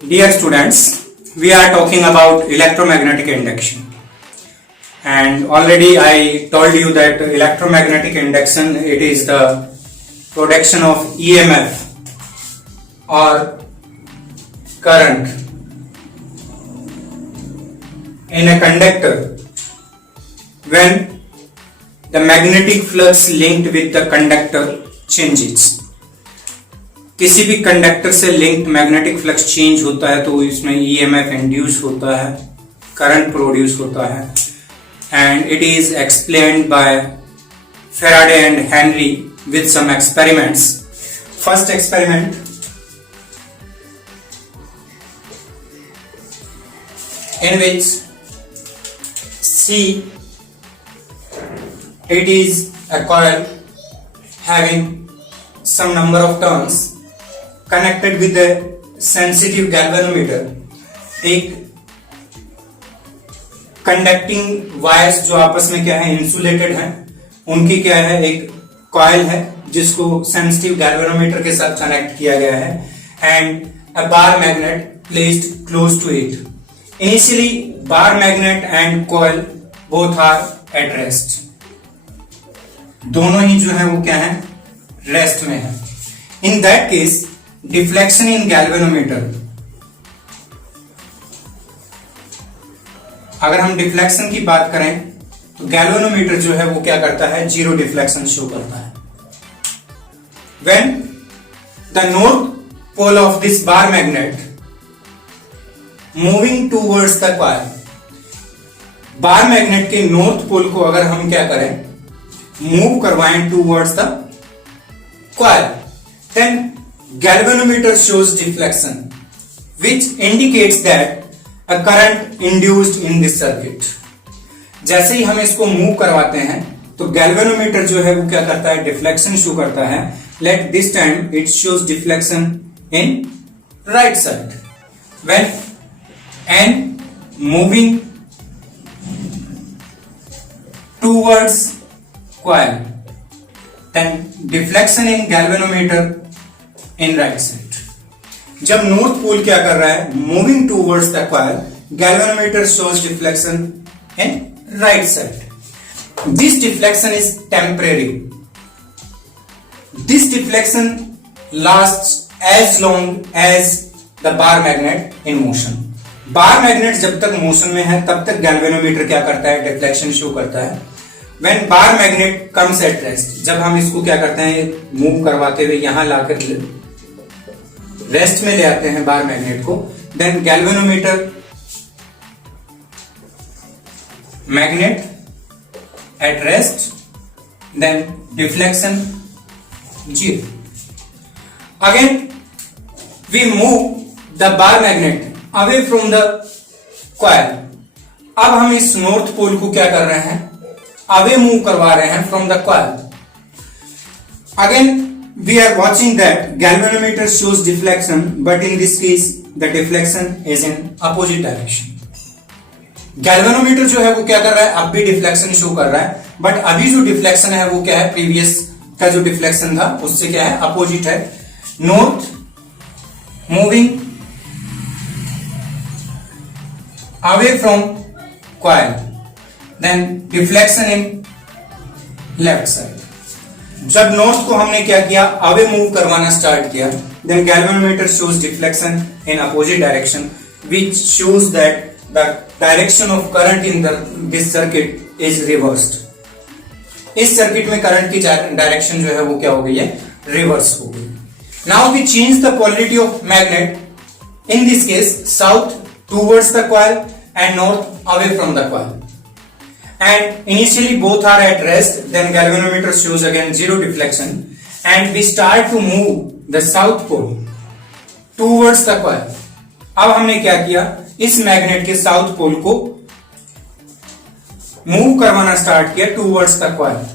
Dear students, we are talking about electromagnetic induction. And already I told you that electromagnetic induction, it is the production of EMF or current in a conductor when the magnetic flux linked with the conductor changes. किसी भी conductor से linked magnetic flux change होता है तो इसमें EMF induce होता है, current produce होता है, and it is explained by Faraday and Henry with some experiments. First experiment, in which C, it is a coil having some number of turns connected with a sensitive galvanometer. एक conducting wires जो आपस में क्या है insulated हैं, उनकी क्या है एक कॉइल है जिसको सेंसिटिव गैल्वेनोमीटर के साथ कनेक्ट किया गया है, and a bar magnet placed close to it. Initially, bar magnet and coil both are at rest. दोनों ही जो है वो क्या है, रेस्ट में है. In that case, deflection in galvanometer. अगर हम डिफ्लेक्शन की बात करें तो गैल्वेनोमीटर जो है वो क्या करता है, जीरो डिफ्लेक्शन शो करता है. When the north pole of this bar magnet moving towards the coil, bar magnet के नॉर्थ पोल को अगर हम क्या करें, मूव करवाएं towards the coil, then galvanometer shows deflection which indicates that a current induced in this circuit. जैसे ही हम इसको मूव करवाते हैं तो गैल्वेनोमीटर जो है वो क्या करता है, डिफ्लेक्शन शो करता है. Let this time it shows deflection in right side. When and moving towards coil, then deflection in galvanometer in right side. जब नॉर्थ पोल क्या कर रहा है, moving towards the coil, galvanometer shows deflection in right side. This deflection is temporary. This deflection lasts as long as the bar magnet in motion. Bar magnet जब तक motion में है तब तक गैल्वेनोमीटर क्या करता है, डिफ्लेक्शन शो करता है. When bar magnet comes at rest, जब हम इसको क्या करते हैं, मूव करवाते हुए यहां लाकर रेस्ट में ले आते हैं बार मैग्नेट को, then galvanometer magnet at rest, then deflection zero. Again we move the bar magnet away from the coil. अब हम इस नॉर्थ पोल को क्या कर रहे हैं, अवे मूव करवा रहे हैं from the coil. Again we are watching that galvanometer shows deflection, but in this case the deflection is in opposite direction. Galvanometer जो है वो क्या कर रहा है, अब भी डिफ्लेक्शन शो कर रहा है, बट अभी जो डिफ्लेक्शन है वो क्या है, प्रीवियस का जो डिफ्लेक्शन था उससे क्या है, अपोजिट है. North moving away from coil, then deflection in left side. जब नॉर्थ को हमने क्या किया, अवे मूव करवाना स्टार्ट किया, then galvanometer shows deflection in opposite direction, which shows that the direction of current in this circuit is reversed. इस circuit में current की डायरेक्शन जो है वो क्या हो गई है, रिवर्स हो गई. Now we change the polarity of magnet, in this case south towards the coil and north away from the coil, and initially both are at rest, then galvanometer shows again zero deflection, and we start to move the south pole towards the coil. अब हमने क्या किया, इस magnet के south pole को move करवाना start किया towards the coil.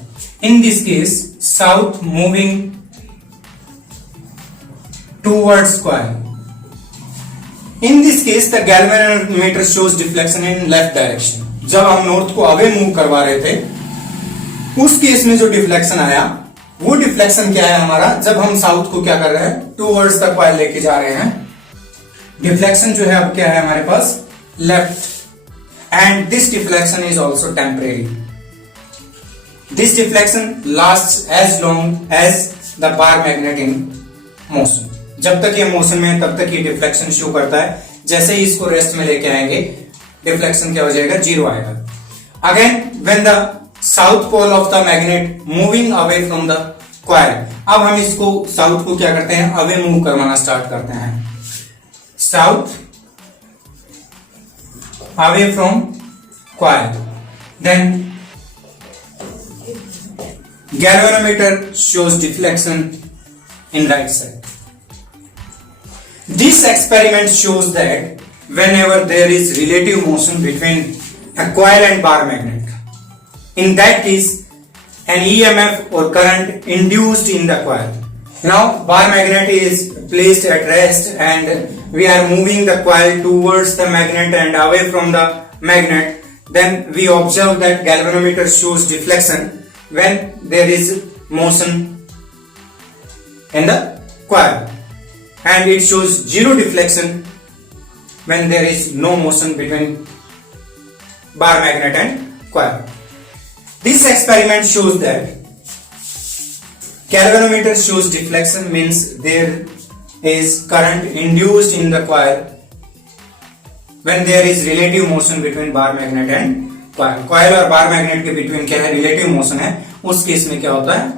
In this case south moving towards coil. In this case, the galvanometer shows deflection in left direction. जब हम नॉर्थ को अवे मूव करवा रहे थे उस केस में जो डिफ्लेक्शन आया वो डिफ्लेक्शन क्या है हमारा, जब हम साउथ को क्या कर रहे हैं, टूवर्ड्स द कॉइल लेके जा रहे हैं, डिफ्लेक्शन जो है अब क्या है हमारे पास, left, and this deflection is also temporary. This deflection last as long as the bar magnet in motion. जब तक ये मोशन में है तब तक ये डिफ्लेक्शन शो करता है. जैसे ही इसको रेस्ट में लेके आएंगे डिफ्लेक्शन क्या हो जाएगा, जीरो आएगा. Again when the south pole of the magnet moving away from the coil. अब हम इसको साउथ को क्या करते हैं, अवे मूव करवाना स्टार्ट करते हैं. South away from coil. Then galvanometer shows deflection in right side. This experiment shows that whenever there is relative motion between a coil and bar magnet, in that case an EMF or current induced in the coil. Now bar magnet is placed at rest and we are moving the coil towards the magnet and away from the magnet. Then we observe that galvanometer shows deflection when there is motion in the coil, and it shows zero deflection when there is no motion between bar magnet and coil. This experiment shows that galvanometer shows deflection means there is current induced in the coil when there is relative motion between bar magnet and coil और बार magnet के between क्या है, relative motion है. उस case में क्या होता है,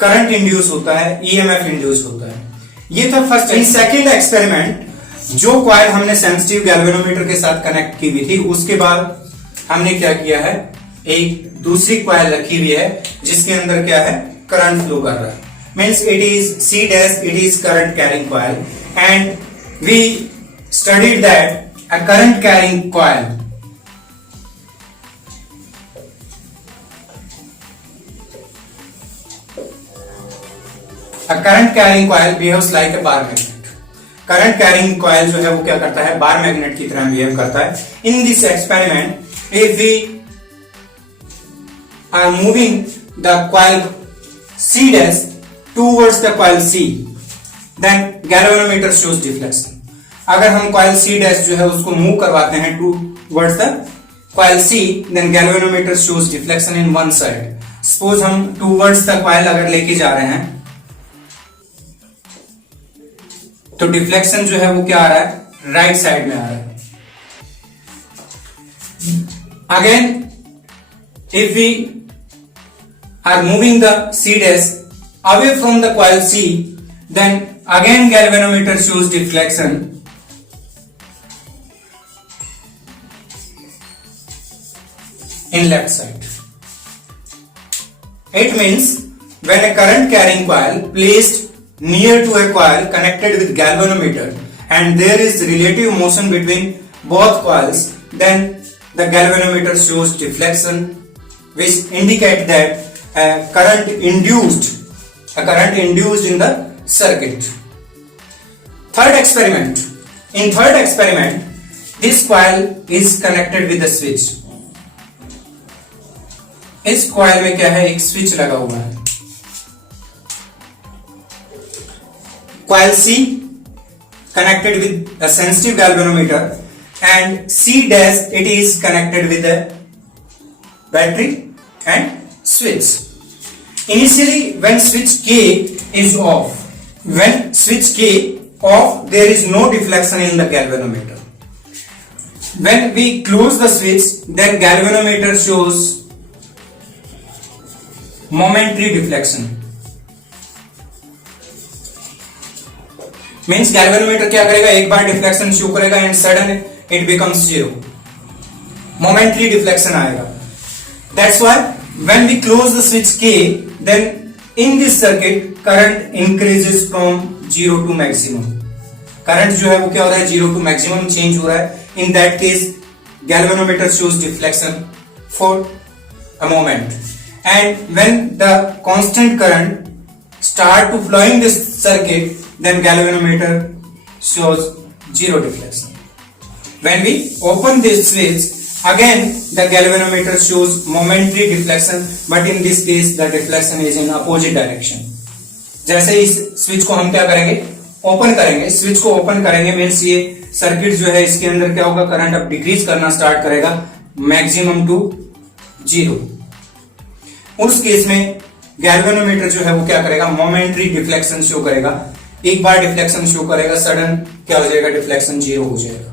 करंट इंड्यूस होता है, ईएमएफ इंड्यूस होता है. ये था फर्स्ट. सेकंड एक्सपेरिमेंट, जो कॉइल हमने सेंसिटिव गैल्वेनोमीटर के साथ कनेक्ट की हुई थी, उसके बाद हमने क्या किया है, एक दूसरी कॉइल रखी हुई है जिसके अंदर क्या है, करंट फ्लो कर रहा है. Means it is C dash, it is current carrying coil, and we studied that a current carrying coil current carrying coil behaves like a bar magnet. Current carrying coil जो है वो क्या करता है, bar magnet की तरह behave करता है. In this experiment if we are moving the coil C dash towards the coil C, then galvanometer shows deflection. अगर हम कॉइल C dash जो है उसको मूव करवाते हैं towards the coil C, then galvanometer shows deflection in one side. Suppose हम towards the coil अगर लेके जा रहे हैं तो डिफ्लेक्शन जो है वो क्या आ रहा है, राइट साइड में आ रहा है. Again if we are moving the C dash away from the coil C, then again galvanometer shows deflection in left side. It means when a current carrying coil placed near to a coil connected with galvanometer and there is relative motion between both coils, then the galvanometer shows deflection, which indicate that a current induced in the circuit. Third experiment. In third experiment, this coil is connected with a switch. इस coil में क्या है, एक switch लगा हुआ है. Coil C connected with a sensitive galvanometer and C dash it is connected with a battery and switch. Initially when switch K is off, there is no deflection in the galvanometer. When we close the switch, then galvanometer shows momentary deflection. Means galvanometer क्या करेगा, एक बार deflection show करेगा and sudden it becomes zero, momentary deflection आएगा. That's why when we close the switch K, then in this circuit current increases from zero to maximum. Current जो है वो क्या हो रहा है, जीरो टू मैक्सिमम चेंज हो रहा है. इन that case galvanometer shows deflection for a moment, and when the constant current start to flowing this circuit, then galvanometer shows zero deflection. When we open this switch, again the galvanometer shows momentary deflection, but in this case the deflection is in opposite direction. जैसे इस switch को हम क्या करेंगे, open करेंगे, switch को open करेंगे means ये सर्किट जो है इसके अंदर क्या होगा, करंट अब डिक्रीज करना स्टार्ट करेगा मैक्सिमम टू 0। उस केस में गैल्वेनोमीटर जो है वो क्या करेगा, मोमेंटरी डिफ्लेक्शन शो करेगा। एक बार डिफ्लेक्शन शो करेगा, सडन क्या हो जाएगा, डिफ्लेक्शन 0 हो जाएगा।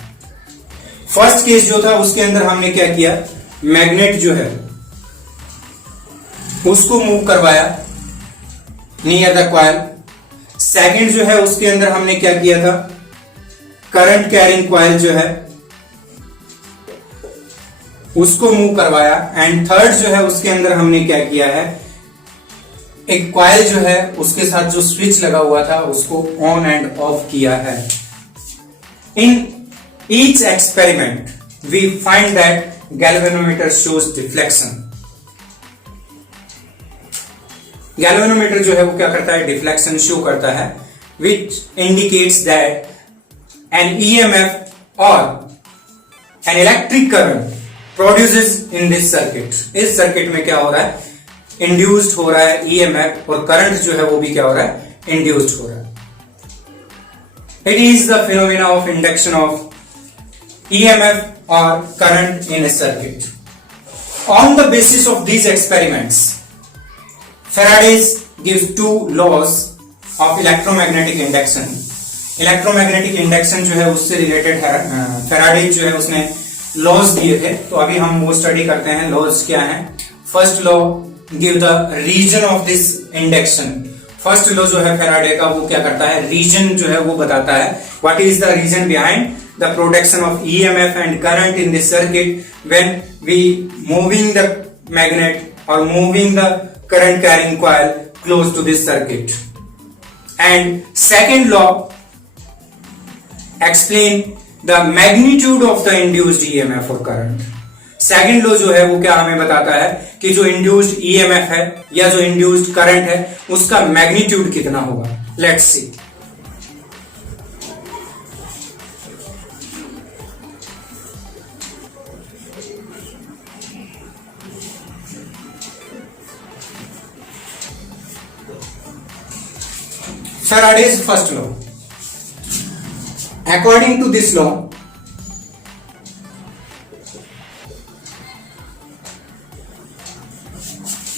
फर्स्ट केस जो था उसके अंदर हमने क्या किया, मैग्नेट जो है उसको मूव करवाया नियर द कॉइल। सेकंड जो है उसके अंदर हमने क्या किया था, करंट कैरिंग कॉइल जो है उसको मूव करवाया। एंड थर्ड जो है उसके अंदर हमने क्या किया है, एक कॉइल जो है उसके साथ जो स्विच लगा हुआ था उसको ऑन एंड ऑफ किया है। In each experiment we find that galvanometer shows deflection. Galvanometer जो है वो क्या करता है, डिफ्लेक्शन शो करता है, which indicates that an EMF और an electric current produces in this circuit. इस सर्किट में क्या हो रहा है, इंड्यूस्ड हो रहा है ईएमएफ, और करंट जो है वो भी क्या हो रहा है, इंड्यूस्ड हो रहा है। It is the phenomena of induction of EMF और current in a circuit. On the basis of these experiments Faraday's gives two laws of electromagnetic induction. Electromagnetic induction जो है उससे रिलेटेड है, फैराडे जो है उसने लॉज दिए थे, तो अभी हम वो स्टडी करते हैं। लॉज क्या है, first law give the reason of this induction. First law जो है फैराडे का वो क्या करता है, रीजन जो है वो बताता है, what is the reason behind the production of EMF and current in this circuit when we moving the magnet और moving the current carrying coil close to this circuit. And second law explain the magnitude of the induced EMF or current. Second law जो है वो क्या हमें बताता है कि जो इंड्यूस्ड ईएमएफ है या जो इंड्यूस्ड करंट है उसका मैग्नीट्यूड कितना होगा। Let's see. Faraday's first law. According to this law,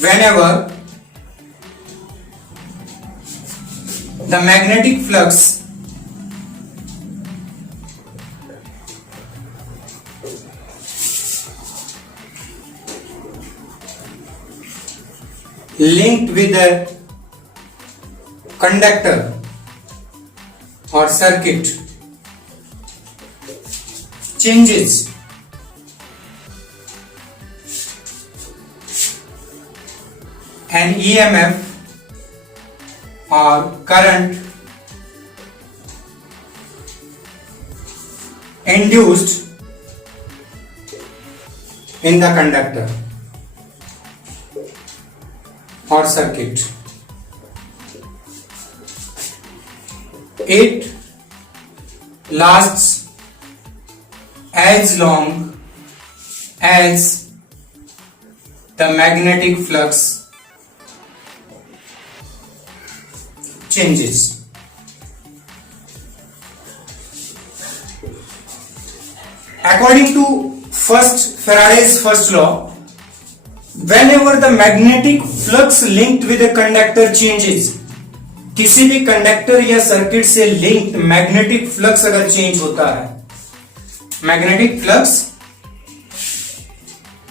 whenever the magnetic flux linked with the conductor or circuit changes, an EMF or current induced in the conductor or circuit, it lasts as long as the magnetic flux changes. According to Faraday's first law, whenever the magnetic flux linked with a conductor changes, किसी भी conductor या circuit से linked magnetic flux अगर change होता है, magnetic flux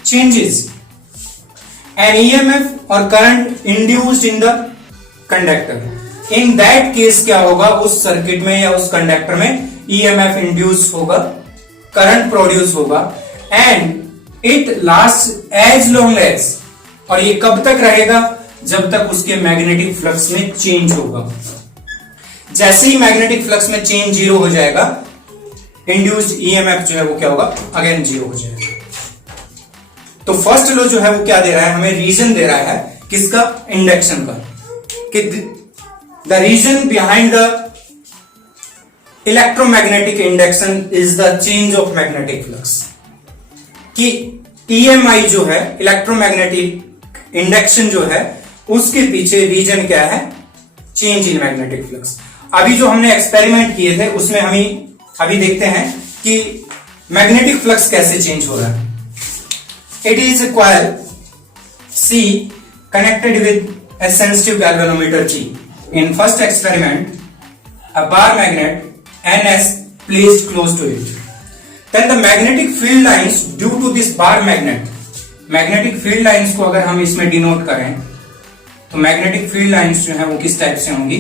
changes, an EMF और current induced in the conductor, in that case क्या होगा, उस सर्किट में या उस कंडक्टर में ईएमएफ इंड्यूस होगा, करंट प्रोड्यूस होगा, and it last as long as, और ये कब तक रहेगा, जब तक उसके मैग्नेटिक फ्लक्स में चेंज होगा। जैसे ही मैग्नेटिक फ्लक्स में चेंज 0 हो जाएगा, इंड्यूस्ड ईएमएफ जो है वो क्या होगा, अगेन 0 हो जाएगा। तो फर्स्ट लॉ जो है वो क्या दे रहा है, हमें रीजन दे रहा है किसका, इंडक्शन का, कि the reason behind the electromagnetic induction is the change of magnetic flux, कि ईएमआई जो है, इलेक्ट्रोमैग्नेटिक इंडक्शन जो है, उसके पीछे रीजन क्या है, चेंज इन मैग्नेटिक फ्लक्स। अभी जो हमने एक्सपेरिमेंट किए थे उसमें हमें अभी देखते हैं कि मैग्नेटिक फ्लक्स कैसे चेंज हो रहा है। It is a coil C connected with a sensitive galvanometer G. In first experiment, a bar magnet NS placed close to it. Then the magnetic field lines due to this bar magnet, magnetic field lines को अगर हम इसमें denote करें तो magnetic field lines जो है वो किस टाइप से होंगी,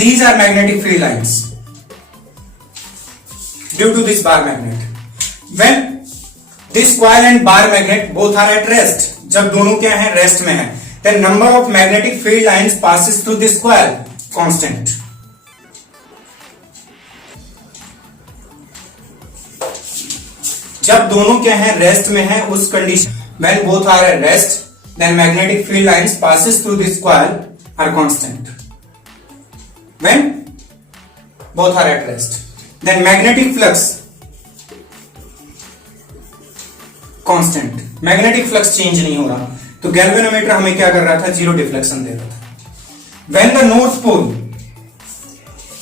these are magnetic field lines due to this bar magnet. When this coil and bar magnet both are at rest, जब दोनों क्या है, रेस्ट में है, then number of magnetic field lines passes through this coil constant. जब दोनों क्या है, रेस्ट में है, उस condition when both are at rest, then magnetic field lines passes through this coil are constant. When both are at rest, then magnetic flux constant, magnetic flux change नहीं हो रहा, तो गैल्वेनोमीटर हमें क्या कर रहा था, जीरो डिफ्लेक्शन दे रहा था। When the north pole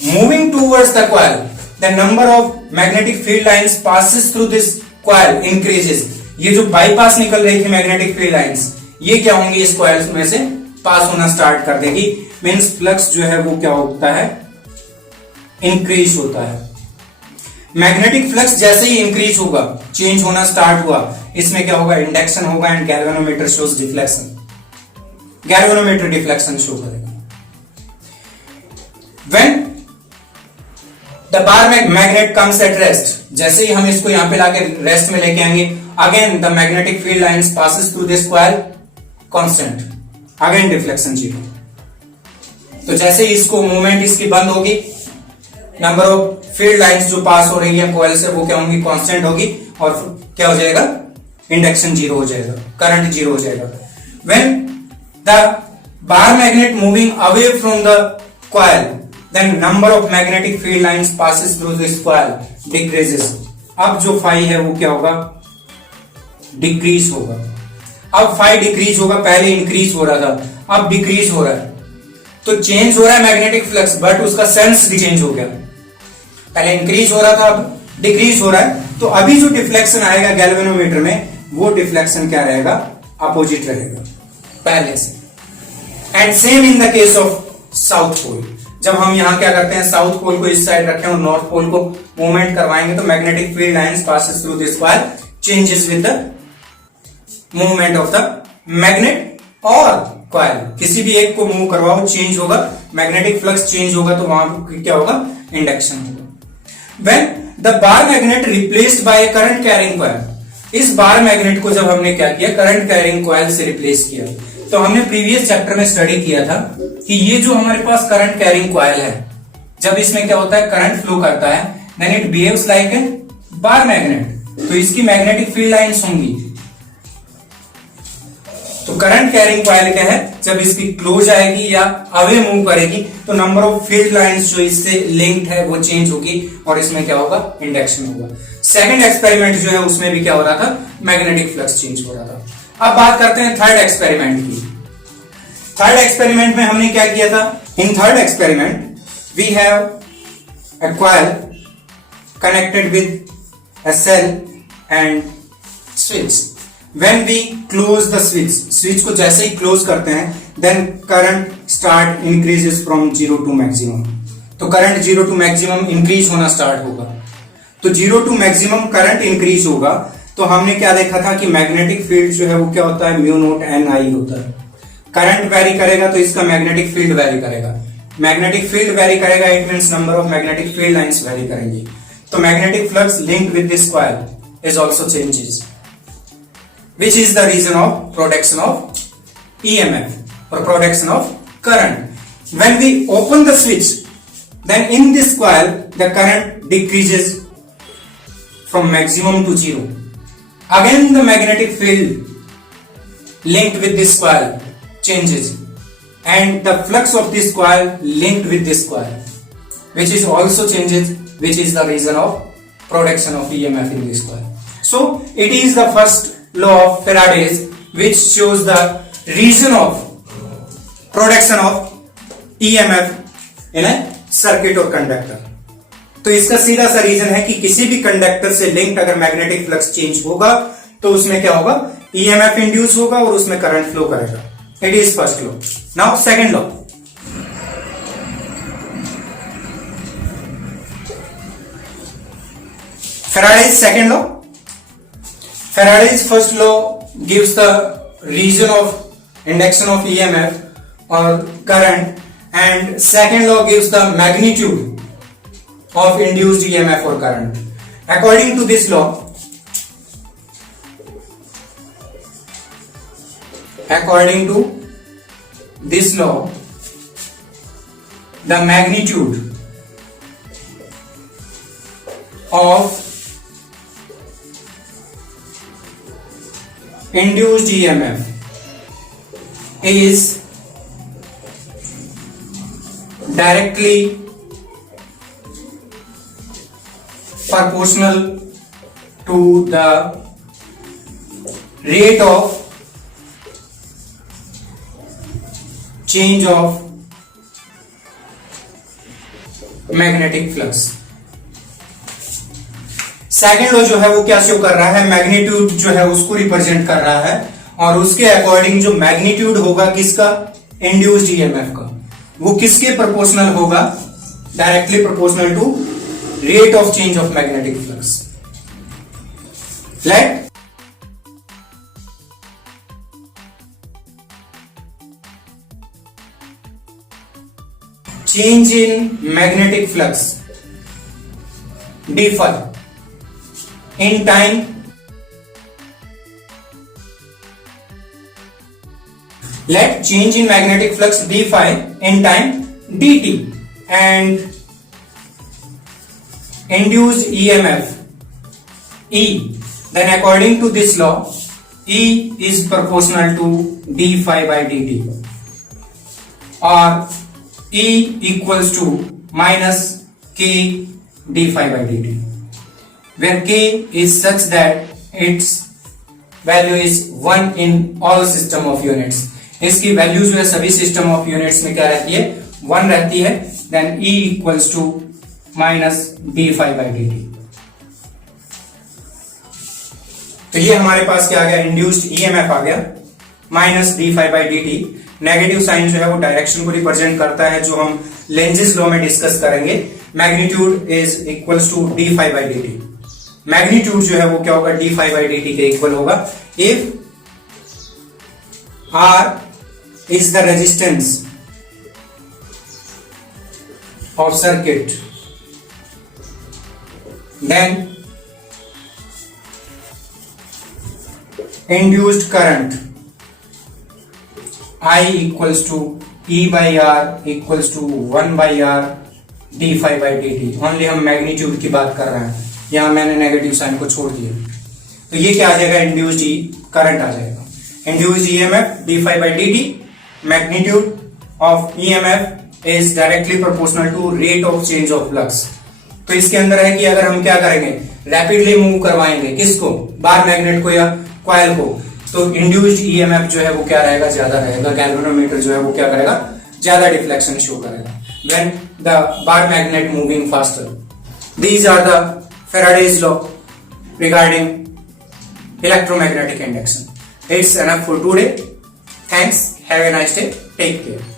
moving towards the coil, the number of magnetic field lines passes through this coil increases. ये जो बाईपास निकल रही थी मैग्नेटिक फील्ड लाइंस, ये क्या होंगी, इस कॉइल में से पास होना स्टार्ट कर देगी, मींस फ्लक्स जो है वो क्या होता है, इंक्रीज होता है। मैग्नेटिक फ्लक्स जैसे ही इंक्रीज होगा, चेंज होना स्टार्ट हुआ, इसमें क्या होगा, इंडक्शन होगा and galvanometer shows deflection, galvanometer deflection show करेगा। When the bar magnet comes at rest, जैसे ही हम इसको यहां पे लाके रेस्ट में लेके आएंगे, again the magnetic field lines passes through this coil constant, again deflection zero. तो जैसे ही इसको मूवमेंट इसकी बंद होगी, नंबर ऑफ फील्ड लाइंस जो पास हो रही है कॉइल से वो क्या होंगी, कांस्टेंट होगी, और क्या हो जाएगा, इंडक्शन जीरो हो जाएगा, करंट जीरो हो जाएगा। When the bar magnet moving away from the coil, then number of magnetic field lines passes through this coil decreases. अब जो फाई है वो क्या होगा, डिक्रीज होगा। अब फाई डिक्रीज होगा, पहले इंक्रीज हो रहा था, अब डिक्रीज हो रहा है, तो चेंज हो रहा है मैग्नेटिक फ्लक्स, बट उसका सेंस भी चेंज हो गया। पहले इंक्रीज हो रहा था, अब डिक्रीज हो रहा है, तो अभी जो डिफ्लेक्शन आएगा गैल्वेनोमीटर में, वो डिफ्लेक्शन क्या रहेगा, अपोजिट रहेगा पहले से। And same in the case of south pole, जब हम यहां क्या करते हैं, साउथ पोल को इस साइड रखें और नॉर्थ पोल को मूवमेंट करवाएंगे, तो magnetic field lines passes through this coil, changes with the movement of the magnet और कॉइल, किसी भी एक को मूव करवाओ, चेंज होगा, मैग्नेटिक फ्लक्स चेंज होगा, तो वहां क्या होगा, इंडक्शन होगा। When the bar magnet replaced by a current carrying coil, इस बार मैग्नेट को जब हमने क्या किया, करंट कैरिंग कॉइल से रिप्लेस किया, तो हमने प्रीवियस चैप्टर में स्टडी किया था कि ये जो हमारे पास करंट कैरिंग कॉइल है, जब इसमें क्या होता है, करंट फ्लो करता है, then it behaves like a bar magnet, तो इसकी मैग्नेटिक फील्ड लाइंस होंगी। तो करंट कैरिंग कॉइल क्या है, जब इसकी क्लोज आएगी या अवे मूव करेगी, तो नंबर ऑफ फील्ड लाइंस जो इससे लिंक्ड है वो चेंज होगी, और इसमें क्या होगा, इंडक्शन होगा। सेकंड एक्सपेरिमेंट जो है उसमें भी क्या हो रहा था, मैग्नेटिक फ्लक्स चेंज हो रहा था। अब बात करते हैं थर्ड एक्सपेरिमेंट की। थर्ड एक्सपेरिमेंट में हमने क्या किया था, in third experiment we have a coil connected with a cell and switch. When we close the switch को जैसे ही क्लोज करते हैं, then current start increases from 0 to maximum, तो करंट 0 to maximum इंक्रीज होना स्टार्ट होगा। तो 0 to maximum current increase होगा, तो हमने क्या देखा था कि मैग्नेटिक फील्ड जो है वो क्या होता है, म्यू नोट एन आई होता है। करंट वेरी करेगा तो इसका मैग्नेटिक फील्ड वेरी करेगा, मैग्नेटिक फील्ड वेरी करेगा, it means number of magnetic field lines very करेंगी, तो magnetic flux linked with this coil is also changes, which is the reason of production of EMF or production of current. When we open the switch, then in this coil the current decreases from maximum to 0. Again the magnetic field linked with this coil changes, and the flux of this coil linked with this coil, which is also changes, which is the reason of production of EMF in this coil. So it is the first law of Faraday's which shows the region of production of EMF in a circuit or conductor. तो इसका सीधा सा reason है कि किसी भी conductor से linked अगर मैग्नेटिक फ्लक्स चेंज होगा तो उसमें क्या होगा, ईएमएफ इंड्यूस होगा और उसमें करंट फ्लो करेगा. It is first law. Now second law. Faraday's second law. Faraday's first law gives the region of induction of EMF or current, and second law gives the magnitude of induced EMF or current. According to this law, the magnitude of induced EMF is directly proportional to the rate of change of magnetic flux. Second law जो है वो क्या show कर रहा है, magnitude जो है उसको रिप्रेजेंट कर रहा है, और उसके अकॉर्डिंग जो मैग्नीट्यूड होगा किसका, इंड्यूस्ड ईएमएफ का, वो किसके प्रोपोर्शनल होगा, directly proportional to rate of change of magnetic flux. Let change in magnetic flux d phi in time let change in magnetic flux d phi in time dt and induced EMF E, then according to this law E is proportional to d phi by dt, or E equals to minus k d phi by dt, where k is such that its value is 1 in all system of units. इसकी value जो है सभी system of units में क्या रहती है, 1 रहती है. Then E equals to minus d phi by dt. तो ये हमारे पास क्या आ गया, इंड्यूस्ड ईएमएफ आ गया minus d phi by d t. Negative sign जो है वो डायरेक्शन को रिप्रेजेंट करता है, जो हम लेंजेस लॉ में डिस्कस करेंगे. Magnitude is equals to d phi by d t. Magnitude जो है वो क्या होगा, d phi by d t के इक्वल होगा. If R is the resistance of circuit, then induced current I equals to E by R equals to 1 by R d phi by dt. Only हम magnitude की बात कर रहे हैं, यहां मैंने नेगेटिव साइन को छोड़ दिया. तो ये क्या आ जाएगा, इंड्यूस्ड करंट आ जाएगा. Induced EMF d phi by dt. Magnitude of EMF is directly proportional to rate of change of flux. तो इसके अंदर है कि अगर हम क्या करेंगे, रैपिडली मूव करवाएंगे किसको, बार मैग्नेट को या कॉइल को, तो इंड्यूस्ड ईएमएफ जो है वो क्या रहेगा, ज्यादा रहेगा. गैल्वेनोमीटर जो है वो क्या करेगा, ज्यादा डिफ्लेक्शन शो करेगा when the bar magnet moving faster. These are the Faraday's law regarding electromagnetic induction. It's enough for today. Thanks. Have a nice day. Take care.